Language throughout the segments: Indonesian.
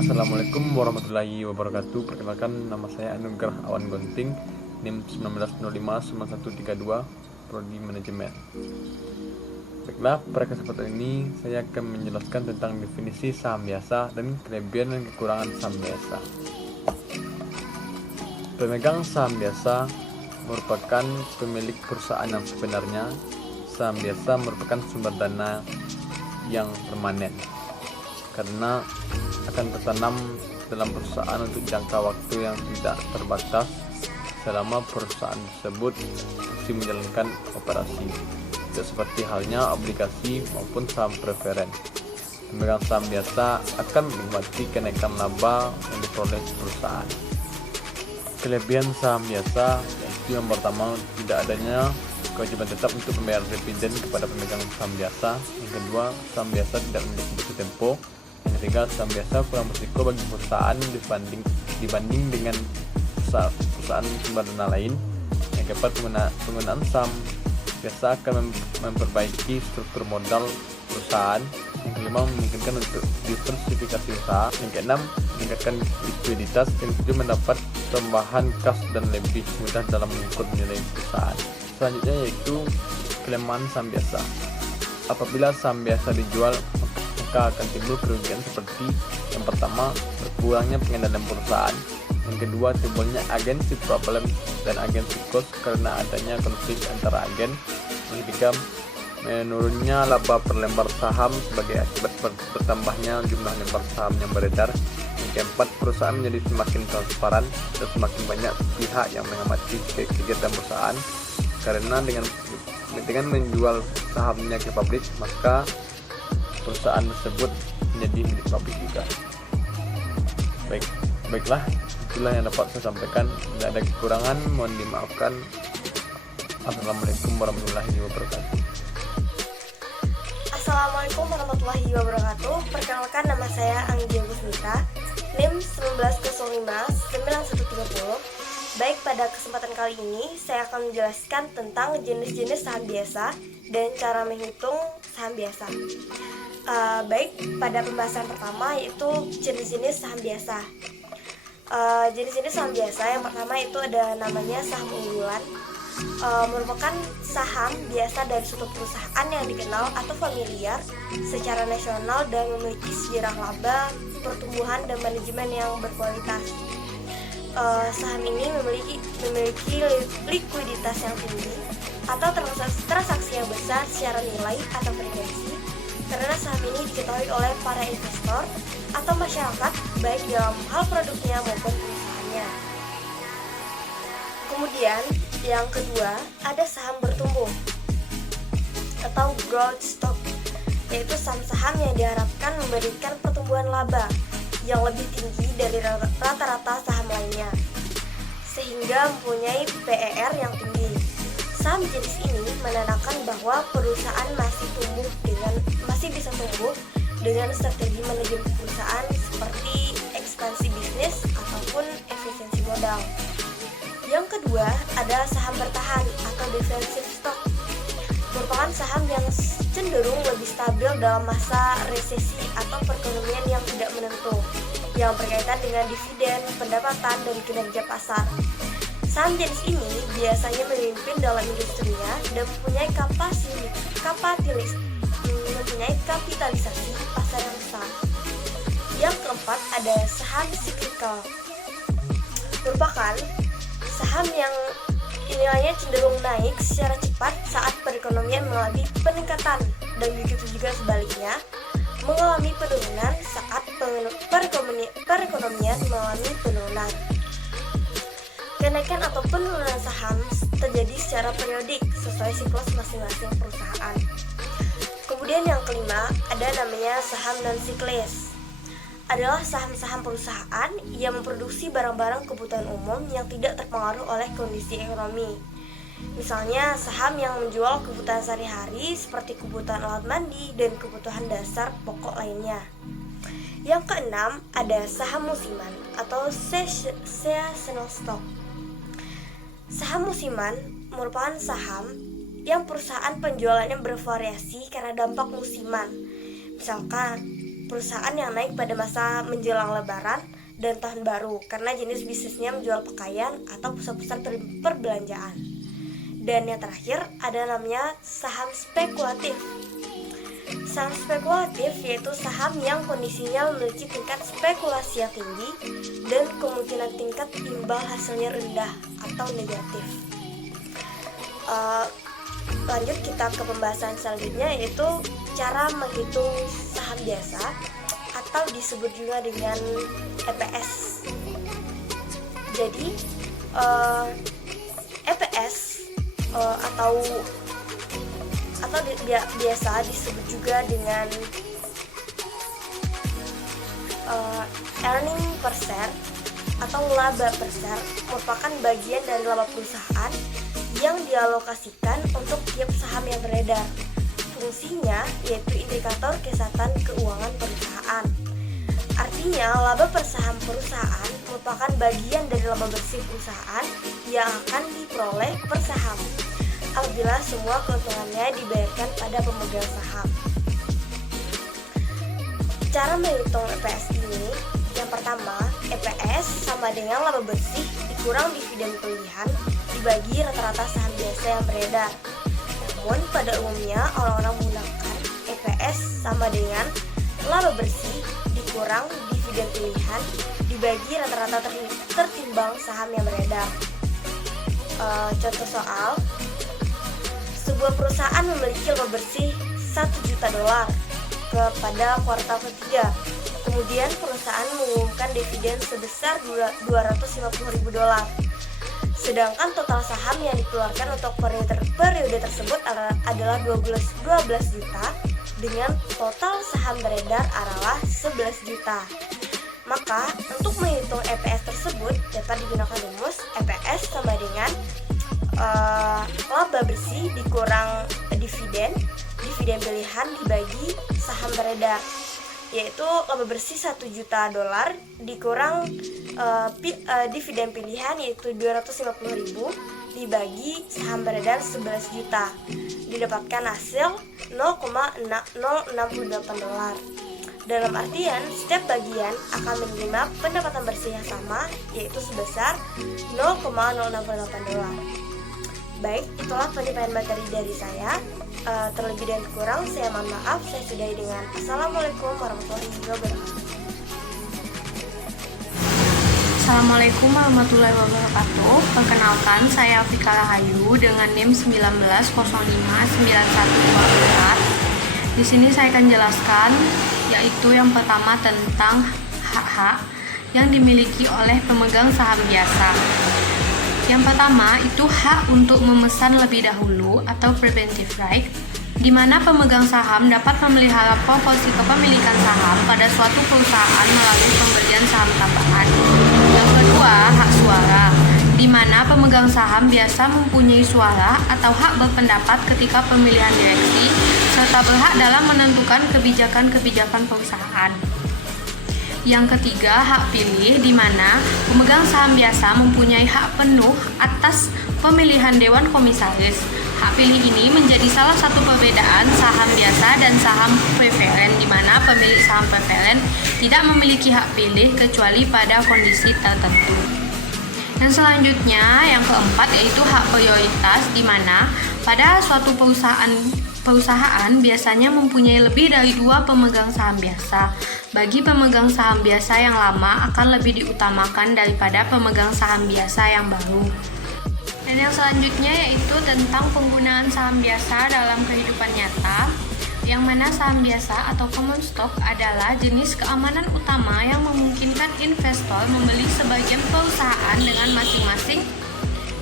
Assalamualaikum warahmatullahi wabarakatuh. Perkenalkan, nama saya Anugrah Awan Gonting, NIM 19059132, Prodi Manajemen. Baiklah, pada kesempatan ini saya akan menjelaskan tentang definisi saham biasa dan kelebihan dan kekurangan saham biasa. Pemegang saham biasa merupakan pemilik perusahaan yang sebenarnya. Saham biasa merupakan sumber dana yang permanen, karena akan tertanam dalam perusahaan untuk jangka waktu yang tidak terbatas selama perusahaan tersebut masih menjalankan operasi, tidak seperti halnya obligasi maupun saham preferen. Pemegang saham biasa akan menikmati kenaikan laba yang diperoleh perusahaan. Kelebihan saham biasa yaitu yang pertama, tidak adanya kewajiban tetap untuk membayar dividen kepada pemegang saham biasa. Yang kedua, saham biasa tidak memiliki jatuh tempo. Yang ketiga, saham biasa kurang berisiko bagi perusahaan dibanding dengan perusahaan sumber dana lain. Yang keempat, penggunaan saham biasa akan memperbaiki struktur modal perusahaan. Yang kelima, memungkinkan untuk diversifikasi usaha. Yang keenam, meningkatkan likuiditas. Yang ketujuh, mendapat tambahan kas dan lebih mudah dalam mengukur nilai perusahaan. Selanjutnya yaitu kelemahan saham biasa. Apabila saham biasa dijual, maka akan timbul kerugian seperti yang pertama, berkurangnya pengendalian perusahaan. Yang kedua, timbulnya agency problem dan agency cost karena adanya konflik antara agen. Yang ketiga, menurunnya laba per lembar saham sebagai akibat bertambahnya jumlah lembar saham yang beredar. Yang keempat, perusahaan menjadi semakin transparan dan semakin banyak pihak yang mengamati kegiatan perusahaan, karena dengan menjual sahamnya ke publik, maka perusahaan tersebut menjadi milik publik juga. Baiklah, itulah yang dapat saya sampaikan. Tidak ada kekurangan, mohon dimaafkan. Assalamualaikum warahmatullahi wabarakatuh. Assalamualaikum warahmatullahi wabarakatuh. Perkenalkan, nama saya Anggia Gusmita, NIM 19059130. Baik, pada kesempatan kali ini saya akan menjelaskan tentang jenis-jenis saham biasa dan cara menghitung saham biasa. Baik, pada pembahasan pertama yaitu jenis-jenis saham biasa. Jenis-jenis saham biasa yang pertama itu ada namanya saham unggulan. Merupakan saham biasa dari suatu perusahaan yang dikenal atau familiar secara nasional dan memiliki sejarah laba, pertumbuhan, dan manajemen yang berkualitas. Saham ini memiliki likuiditas yang tinggi atau transaksi yang besar secara nilai atau frekuensi, karena saham ini diketahui oleh para investor atau masyarakat baik dalam hal produknya maupun perusahaannya. Kemudian yang kedua ada saham bertumbuh atau growth stock, yaitu saham-saham yang diharapkan memberikan pertumbuhan laba yang lebih tinggi dari rata-rata saham lainnya, sehingga mempunyai PER yang tinggi. Saham jenis ini menandakan bahwa perusahaan masih bisa tumbuh dengan strategi manajemen perusahaan seperti ekspansi bisnis ataupun efisiensi modal. Yang kedua ada saham bertahan atau defensive stock, merupakan saham yang cenderung lebih stabil dalam masa resesi atau perekonomian yang tidak menentu, yang berkaitan dengan dividen, pendapatan, dan kinerja pasar. Saham jenis ini biasanya memimpin dalam industrinya dan mempunyai kapitalisasi pasar yang besar. Yang keempat ada saham cyclical, merupakan saham yang nilainya cenderung naik secara cepat saat perekonomian mengalami peningkatan, dan begitu juga sebaliknya mengalami penurunan saat perekonomian mengalami penurunan. Kenaikan atau penurunan saham terjadi secara periodik sesuai siklus masing-masing perusahaan. Kemudian yang kelima ada namanya saham non-siklis, adalah saham-saham perusahaan yang memproduksi barang-barang kebutuhan umum yang tidak terpengaruh oleh kondisi ekonomi. Misalnya saham yang menjual kebutuhan sehari-hari seperti kebutuhan alat mandi dan kebutuhan dasar pokok lainnya. Yang keenam ada saham musiman atau seasonal stock. Saham musiman merupakan saham yang perusahaan penjualannya bervariasi karena dampak musiman. Misalkan perusahaan yang naik pada masa menjelang Lebaran dan Tahun Baru karena jenis bisnisnya menjual pakaian atau pusat-pusat perbelanjaan. Dan yang terakhir ada namanya saham spekulatif. Saham spekulatif yaitu saham yang kondisinya memiliki tingkat spekulasi yang tinggi dan kemungkinan tingkat imbal hasilnya rendah atau negatif. Lanjut kita ke pembahasan selanjutnya, yaitu cara menghitung saham biasa atau disebut juga dengan EPS. Jadi EPS atau biasa disebut juga dengan earning per share atau laba per share, merupakan bagian dari laba perusahaan yang dialokasikan untuk tiap saham yang beredar. Fungsinya yaitu indikator kesehatan keuangan perusahaan. Artinya, laba per saham perusahaan merupakan bagian dari laba bersih perusahaan yang akan diperoleh per saham apabila semua keuntungannya dibayarkan pada pemegang saham. Cara menghitung EPS ini, yang pertama, EPS sama dengan laba bersih dikurang dividen pilihan dibagi rata-rata saham biasa yang beredar. Namun pada umumnya orang-orang menggunakan EPS sama dengan laba bersih dikurang dividen pilihan dibagi rata-rata tertimbang saham yang beredar. Contoh soal, sebuah perusahaan memiliki laba bersih $1 juta pada kuartal ketiga. Kemudian perusahaan mengumumkan dividen sebesar $250.000. Sedangkan total saham yang dikeluarkan untuk periode tersebut adalah 12 juta dengan total saham beredar adalah 11 juta. Maka untuk menghitung EPS tersebut dapat digunakan rumus EPS sama dengan laba bersih dikurang dividen pilihan dibagi saham beredar, yaitu laba bersih $1 juta dikurang dividen pilihan yaitu 250.000 dibagi saham beredar 11 juta, didapatkan hasil $0,068. Dalam artian setiap bagian akan menerima pendapatan bersih yang sama yaitu sebesar $0,068. Baik, itulah penyampaian materi dari saya. Terlebih dan kurang saya mohon maaf. Saya sudahi dengan Assalamualaikum warahmatullahi wabarakatuh. Assalamualaikum warahmatullahi wabarakatuh. Perkenalkan, saya Afika Rahayu dengan NIM 19059124. Di sini saya akan jelaskan, yaitu yang pertama tentang hak-hak yang dimiliki oleh pemegang saham biasa. Yang pertama itu hak untuk memesan lebih dahulu atau preemptive right, di mana pemegang saham dapat memelihara proporsi kepemilikan saham pada suatu perusahaan melalui pembelian saham tambahan. Yang kedua, hak suara, di mana pemegang saham biasa mempunyai suara atau hak berpendapat ketika pemilihan direksi, serta berhak dalam menentukan kebijakan-kebijakan perusahaan. Yang ketiga, hak pilih, di mana pemegang saham biasa mempunyai hak penuh atas pemilihan dewan komisaris. Hak pilih ini menjadi salah satu perbedaan saham biasa dan saham preferen, di mana pemilik saham preferen tidak memiliki hak pilih kecuali pada kondisi tertentu. Dan selanjutnya, yang keempat yaitu hak prioritas, di mana pada suatu perusahaan biasanya mempunyai lebih dari 2 pemegang saham biasa. Bagi pemegang saham biasa yang lama akan lebih diutamakan daripada pemegang saham biasa yang baru. Dan yang selanjutnya yaitu tentang penggunaan saham biasa dalam kehidupan nyata, yang mana saham biasa atau common stock adalah jenis keamanan utama yang memungkinkan investor membeli sebagian perusahaan dengan masing-masing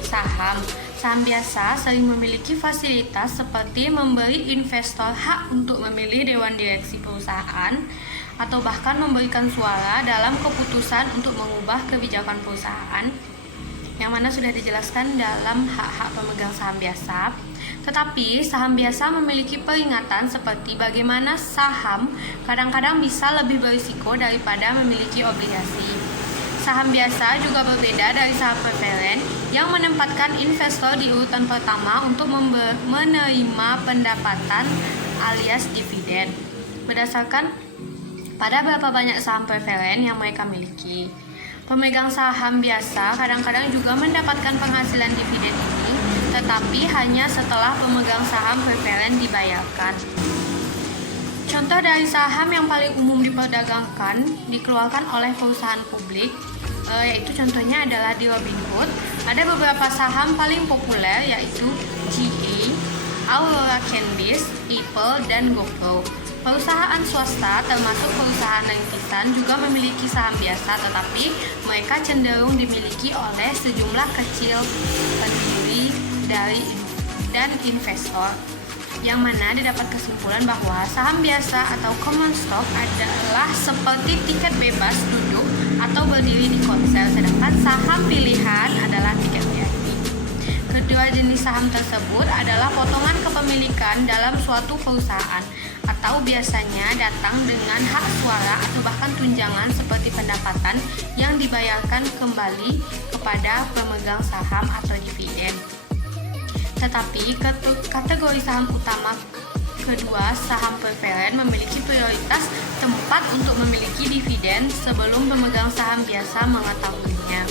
saham. Saham biasa sering memiliki fasilitas seperti memberi investor hak untuk memilih dewan direksi perusahaan atau bahkan memberikan suara dalam keputusan untuk mengubah kebijakan perusahaan, yang mana sudah dijelaskan dalam hak-hak pemegang saham biasa. Tetapi saham biasa memiliki peringatan seperti bagaimana saham kadang-kadang bisa lebih berisiko daripada memiliki obligasi. Saham biasa juga berbeda dari saham preferen, yang menempatkan investor di urutan pertama untuk menerima pendapatan alias dividen berdasarkan pada berapa banyak saham preferen yang mereka miliki. Pemegang saham biasa kadang-kadang juga mendapatkan penghasilan dividen ini, tetapi hanya setelah pemegang saham preferen dibayarkan. Contoh dari saham yang paling umum diperdagangkan dikeluarkan oleh perusahaan publik, yaitu contohnya adalah di Robinhood. Ada beberapa saham paling populer yaitu GA, Aurora Cannabis, Apple, dan GoPro. Perusahaan swasta termasuk perusahaan rintisan juga memiliki saham biasa, tetapi mereka cenderung dimiliki oleh sejumlah kecil pendiri dan investor, yang mana didapat kesimpulan bahwa saham biasa atau common stock adalah seperti tiket bebas duduk atau berdiri di konser, sedangkan saham pilihan adalah tiket VIP. Kedua jenis saham tersebut adalah potongan kepemilikan dalam suatu perusahaan, atau biasanya datang dengan hak suara atau bahkan tunjangan seperti pendapatan yang dibayarkan kembali kepada pemegang saham atau dividen. Tetapi kategori saham utama kedua, saham preferen, memiliki prioritas tempat untuk memiliki dividen sebelum pemegang saham biasa mengetahuinya.